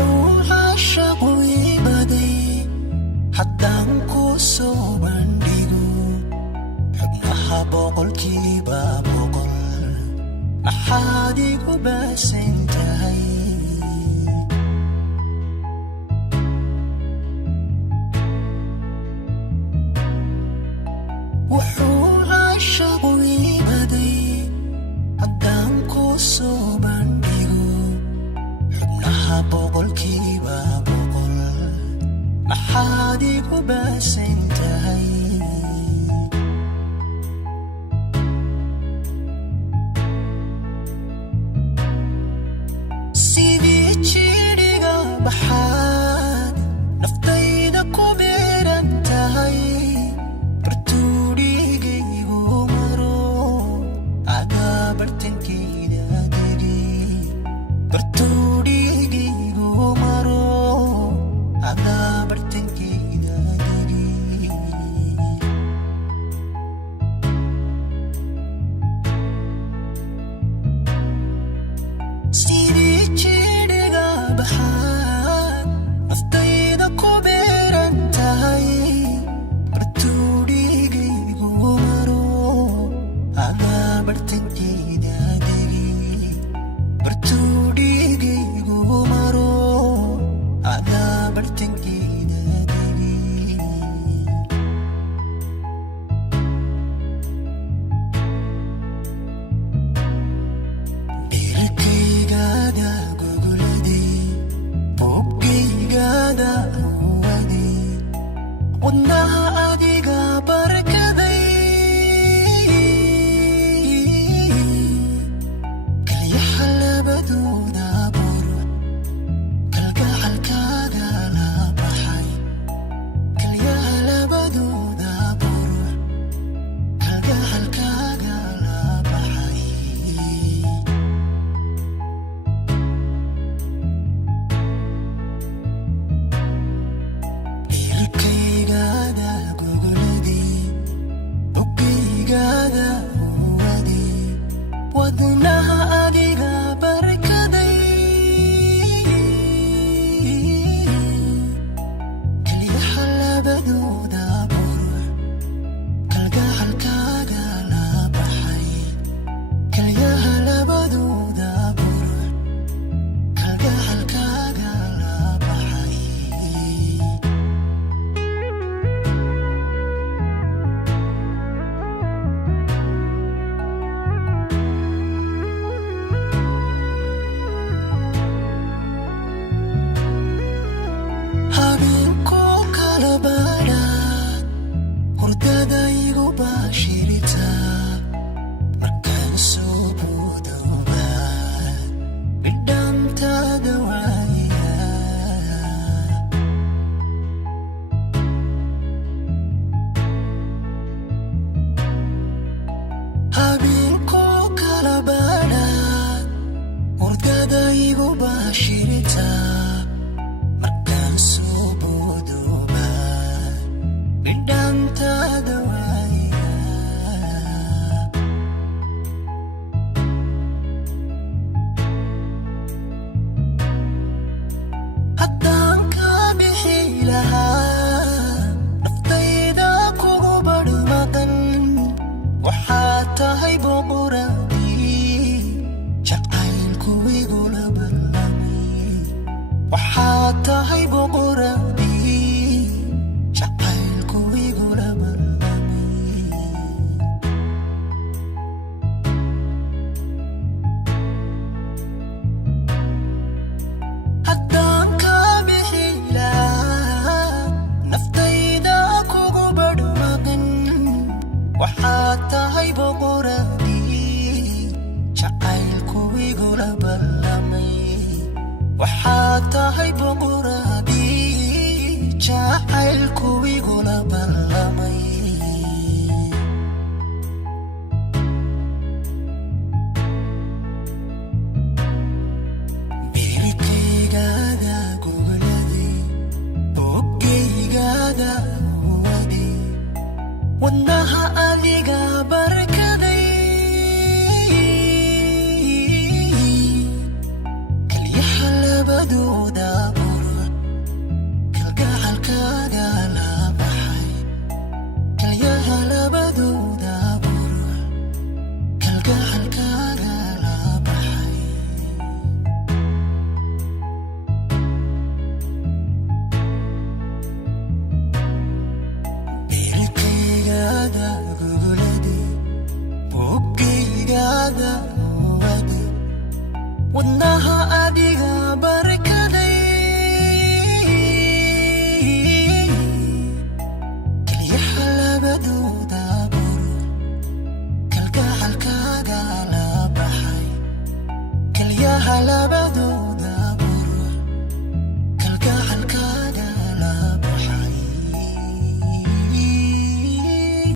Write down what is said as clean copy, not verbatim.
wuxuu caashaqu iibaday haddaan ku soo bandhigo xubnaha boqolkiiba boqol maxaad igu baasan tahay wuxuu caashaqu iibaday haddaan ku soo bandhigo xubnaha boqolkiiba boqol maxaad igu baasan tahay sidii jidhiga baxaad naftayda ku beeran tahay bartuudhigaygu maro adaa bartankeeda degi bartuudhigaygu maro adaa bartankeeda degi sidii jidhiga baxaad naftayda ku beeran tahay bartuudhigaygu maro adaa bartankeeda degi bartuudhigaygu maro adaa bartankeeda degi Irkaygaada gogoladay boggaygaada huwaday wadnaha adiga barkaday kalyaha labadooda burur kalgacalkaaga la baxay kalyaha labadooda burur kalgacalkaaga la baxay Irkaygaada gogoladay boggaygaada huwaday wadnaha adiga barkaday kalyaha labadooda burur kalgacalkaaga la baxay kalyaha labadooda burur kalgacalkaaga la baxay habeenkoo kala baadhaad hurdada igu baashirita markaan soo boodoobaad bidhaantaada waaya habeenkoo kala baadhaad hurdada igu baashirita markaan soo boodoobaad bidhaantaada waaya haddaan ka bixi lahaa naftayda kugu badhmaqan waxaad tahay boqoradii jacaylku igula ballamay هذا وعدي والنهار